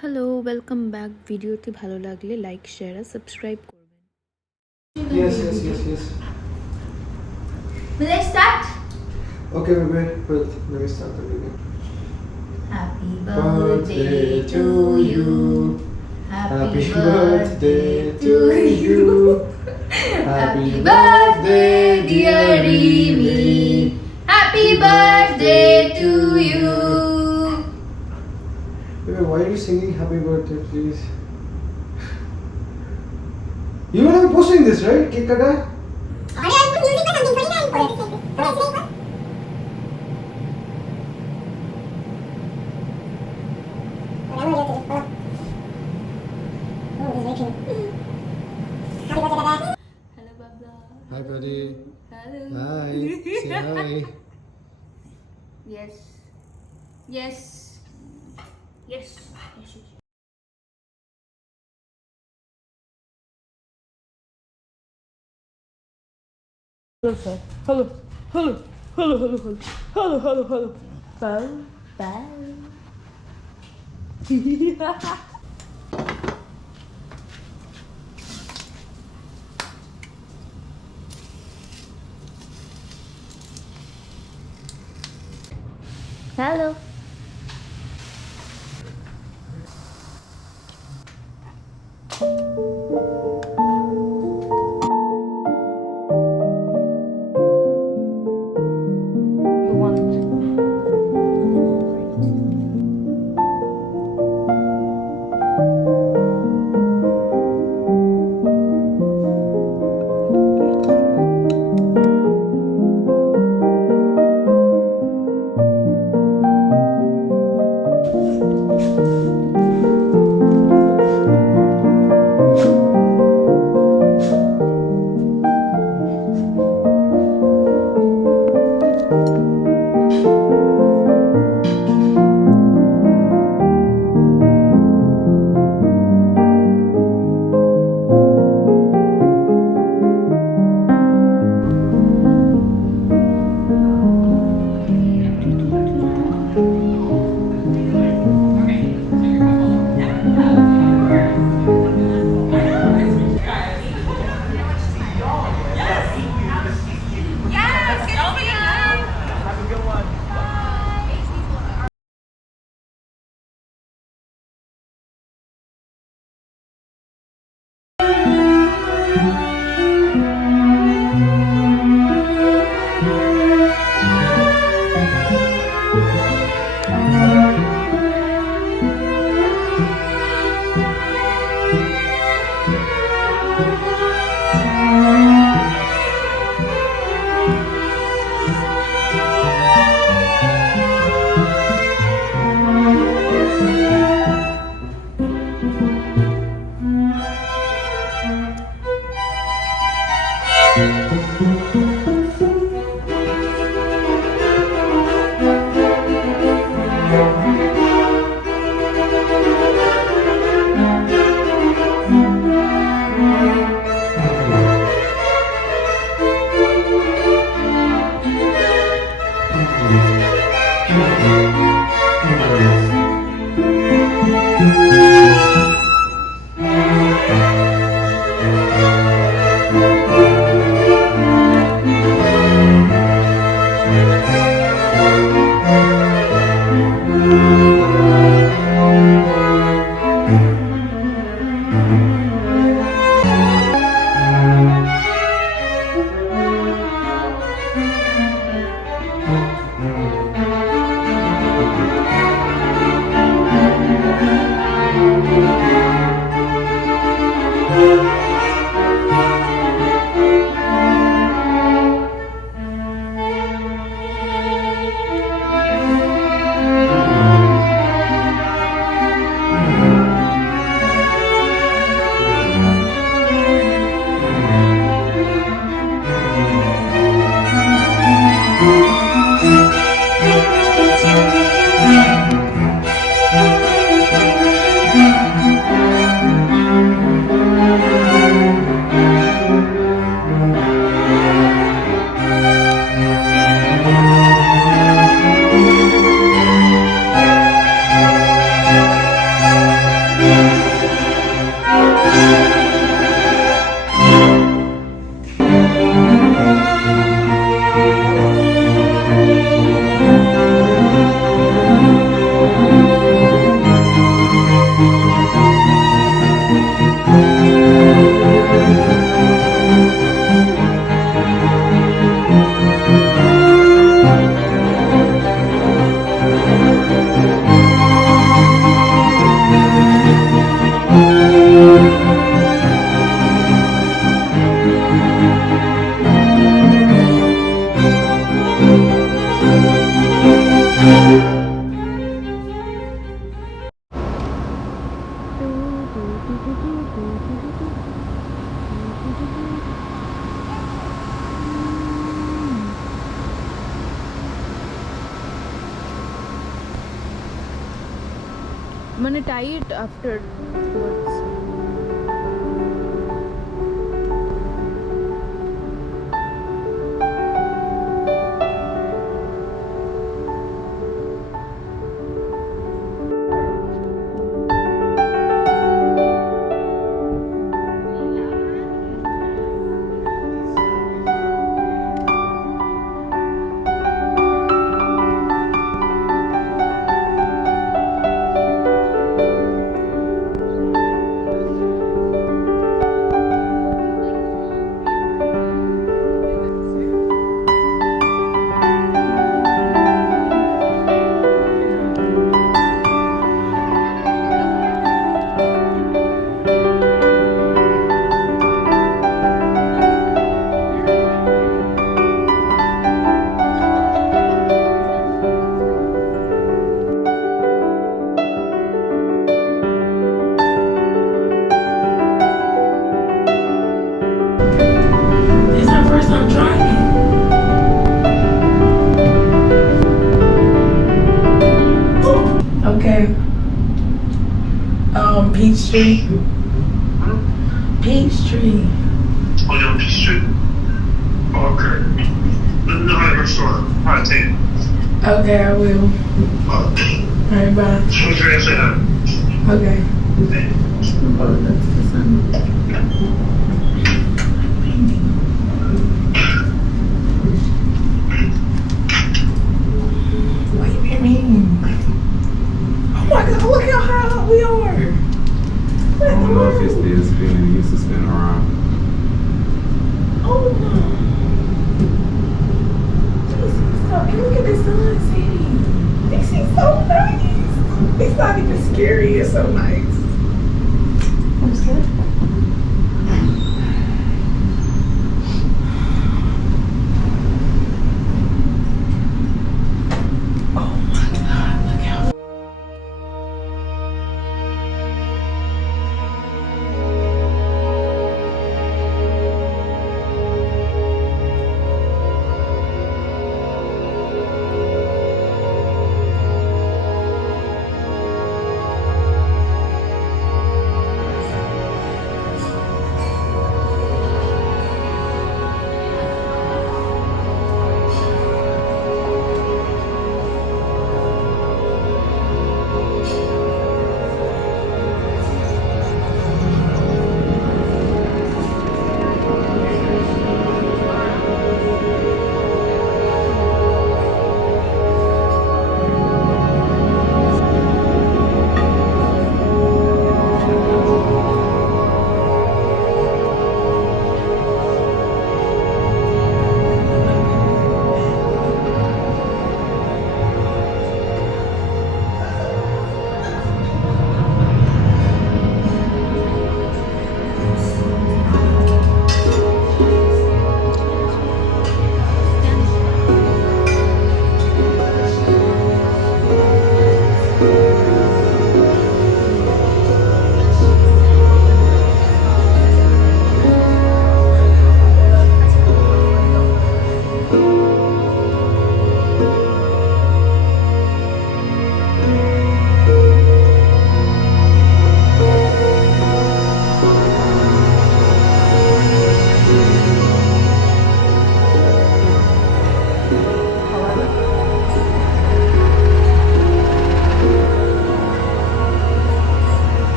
Hello, welcome back. ভিডিওটি ভালো লাগলে লাইক, শেয়ার আর সাবস্ক্রাইব করবেন। Yes. Will I start? Okay, maybe, but let me start the video. Happy birthday to you. Happy birthday to you. Happy birthday, dear Rimi. Happy birthday to you. Baby, why are you singing happy birthday, please? You will be posting this, right? Cake kata? Hello, Babla. Hi, buddy. Hello. Hi. Say hi. Yes. Yes. Yes. Yes. Hello, sir. Hello. Bow. Hello. You want? মানে tight after It's our first time trying it. Okay. Peachtree. Peachtree. Oh, you're on Peachtree? Oh, okay. Let me know how your store. How to take it. Okay, I will. Alright, bye. Show your ass say hi. Okay. Oh, that's the sun. What do you mean? Oh my god, look how high up we are. I don't know if it's still spinning. It used to spin around. Oh no. Jesus, so, and look at the sun setting. This is so nice. It's not even scary, it's so nice. That's good. Oh my god, look how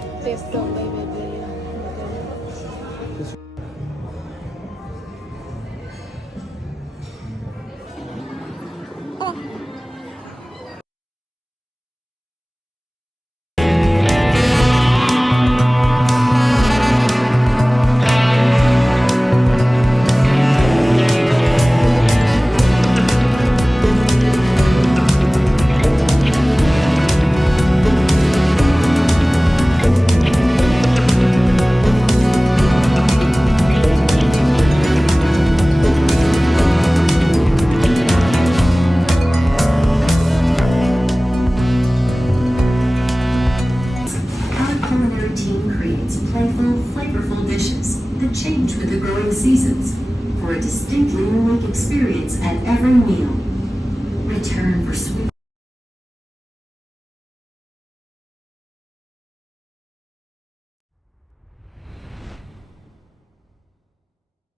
Pesto, baby, baby. Our culinary team creates playful, flavorful dishes that change with the growing seasons for a distinctly unique experience at every meal. Return for sweet